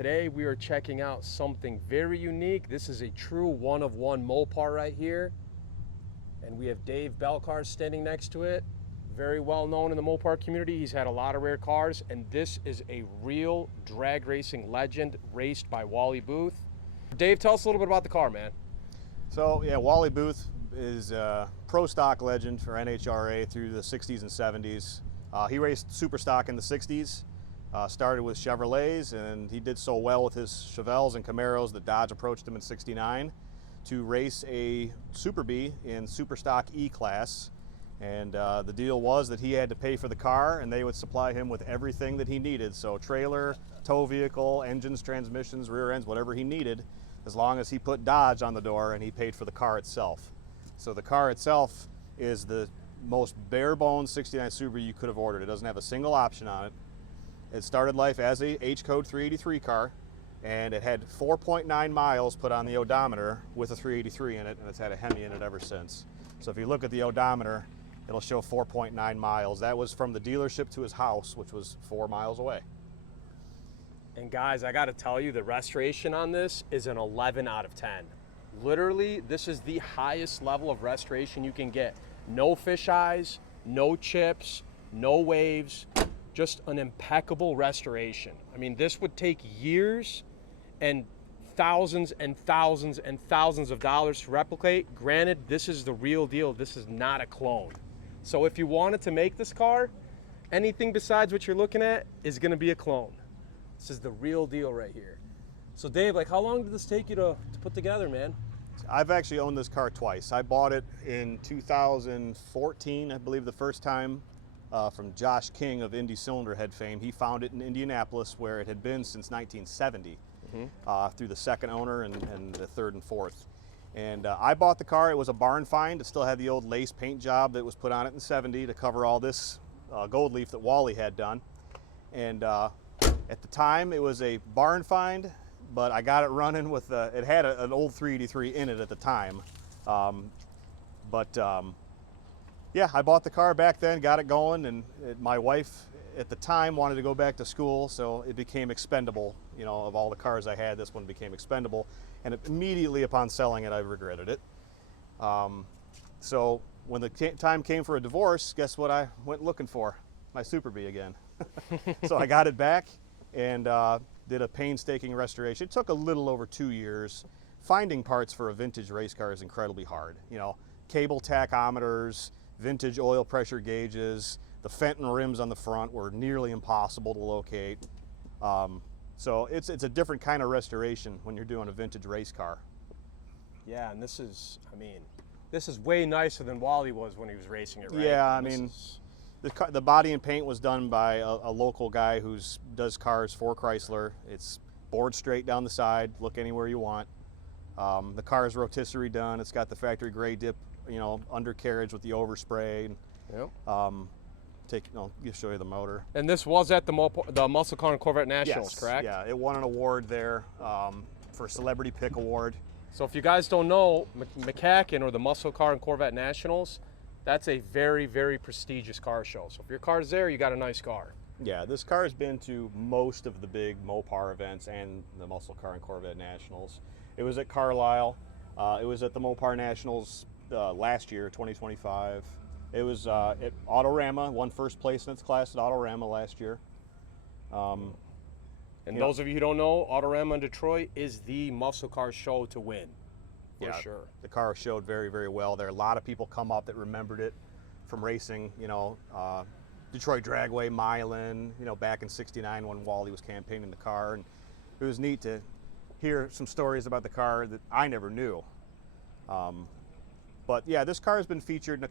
today we are checking out something very unique. This is a true one-of-one Mopar right here. And we have Dave Belcar standing next to it. Very well known in the Mopar community. He's had a lot of rare cars, and this is a real drag racing legend raced by Wally Booth. Dave, tell us a little bit about the car, man. So yeah, Wally Booth is a pro stock legend for NHRA through the 60s and 70s. He raced super stock in the 60s, started with Chevrolets, and he did so well with his Chevelles and Camaros that Dodge approached him in 69 to race a Superbee in super stock E-Class. And the deal was that he had to pay for the car and they would supply him with everything that he needed. So trailer, tow vehicle, engines, transmissions, rear ends, whatever he needed, as long as he put Dodge on the door and he paid for the car itself. So the car itself is the most bare bones 69 Subaru you could have ordered. It doesn't have a single option on it. It started life as a H-code 383 car, and it had 4.9 miles put on the odometer with a 383 in it, and it's had a Hemi in it ever since. So if you look at the odometer, it'll show 4.9 miles. That was from the dealership to his house, which was 4 miles away. And guys, I gotta tell you, the restoration on this is an 11 out of 10. Literally, this is the highest level of restoration you can get. No fish eyes, no chips, no waves, just an impeccable restoration. I mean, this would take years and thousands and thousands and thousands of dollars to replicate. Granted, this is the real deal. This is not a clone. So if you wanted to make this car, anything besides what you're looking at is gonna be a clone. This is the real deal right here. So Dave, like, how long did this take you to put together, man? I've actually owned this car twice. I bought it in 2014, I believe, the first time, from Josh King of Indy Cylinder Head fame. He found it in Indianapolis, where it had been since 1970, through the second owner and the third and fourth. And I bought the car. It was a barn find. It still had the old lace paint job that was put on it in 70 to cover all this gold leaf that Wally had done. And at the time, it was a barn find, but I got it running with, it had an old 383 in it at the time. Yeah, I bought the car back then, got it going, and my wife at the time wanted to go back to school, so it became expendable. You know, of all the cars I had, this one became expendable. And immediately upon selling it, I regretted it. So when the time came for a divorce, guess what I went looking for? My Superbee again. So I got it back and did a painstaking restoration. It took a little over 2 years. Finding parts for a vintage race car is incredibly hard. You know, cable tachometers, vintage oil pressure gauges, the Fenton rims on the front were nearly impossible to locate. So it's a different kind of restoration when you're doing a vintage race car. Yeah, and this is, I mean, this is way nicer than Wally was when he was racing it, right? Yeah, I mean, the body and paint was done by a local guy who does cars for Chrysler. It's bored straight down the side, look anywhere you want. The car is rotisserie done. It's got the factory gray dip, you know, undercarriage with the overspray. Yep. I'll show you the motor. And this was at the Muscle Car and Corvette Nationals, Yes, correct? Yeah, it won an award there for Celebrity Pick Award. So if you guys don't know, McCacken, or the Muscle Car and Corvette Nationals, that's a very, very prestigious car show. So if your car's there, you got a nice car. Yeah, this car has been to most of the big Mopar events and the Muscle Car and Corvette Nationals. It was at Carlisle. It was at the Mopar Nationals last year, 2025. It was at Autorama, won first place in its class at Autorama last year. And those of you who don't know, Autorama in Detroit is the muscle car show to win, for sure. The car showed very, very well there. A lot of people come up that remembered it from racing, you know, Detroit Dragway, Milan, you know, back in '69 when Wally was campaigning the car. And it was neat to hear some stories about the car that I never knew. But yeah, this car has been featured in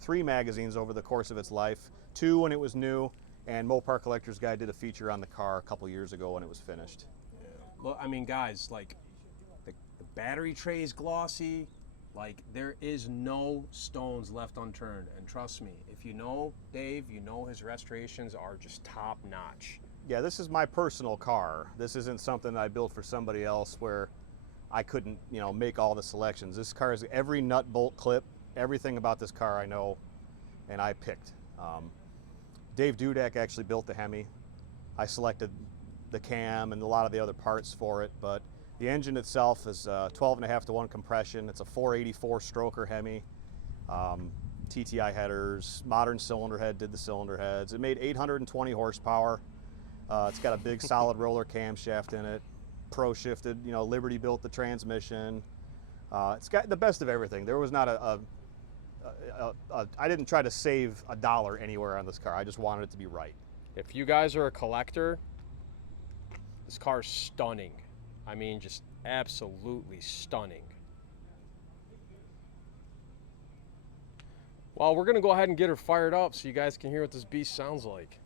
3 magazines over the course of its life. 2 when it was new, and Mopar Collector's Guide did a feature on the car a couple years ago when it was finished. Yeah. Look, I mean, guys, like, the battery tray is glossy. Like, there is no stones left unturned. And trust me, if you know Dave, you know his restorations are just top notch. Yeah, this is my personal car. This isn't something I built for somebody else where I couldn't, you know, make all the selections. This car is every nut, bolt, clip, everything about this car I know, and I picked. Dave Dudek actually built the Hemi. I selected the cam and a lot of the other parts for it. But the engine itself is 12.5 to 1 compression. It's a 484 stroker Hemi. TTI headers, modern cylinder head, did the cylinder heads. It made 820 horsepower. It's got a big solid roller camshaft in it. Pro shifted, you know, Liberty built the transmission. It's got the best of everything. There was not I didn't try to save a dollar anywhere on this car. I just wanted it to be right. If you guys are a collector, this car is stunning. I mean, just absolutely stunning. Well, we're gonna go ahead and get her fired up so you guys can hear what this beast sounds like.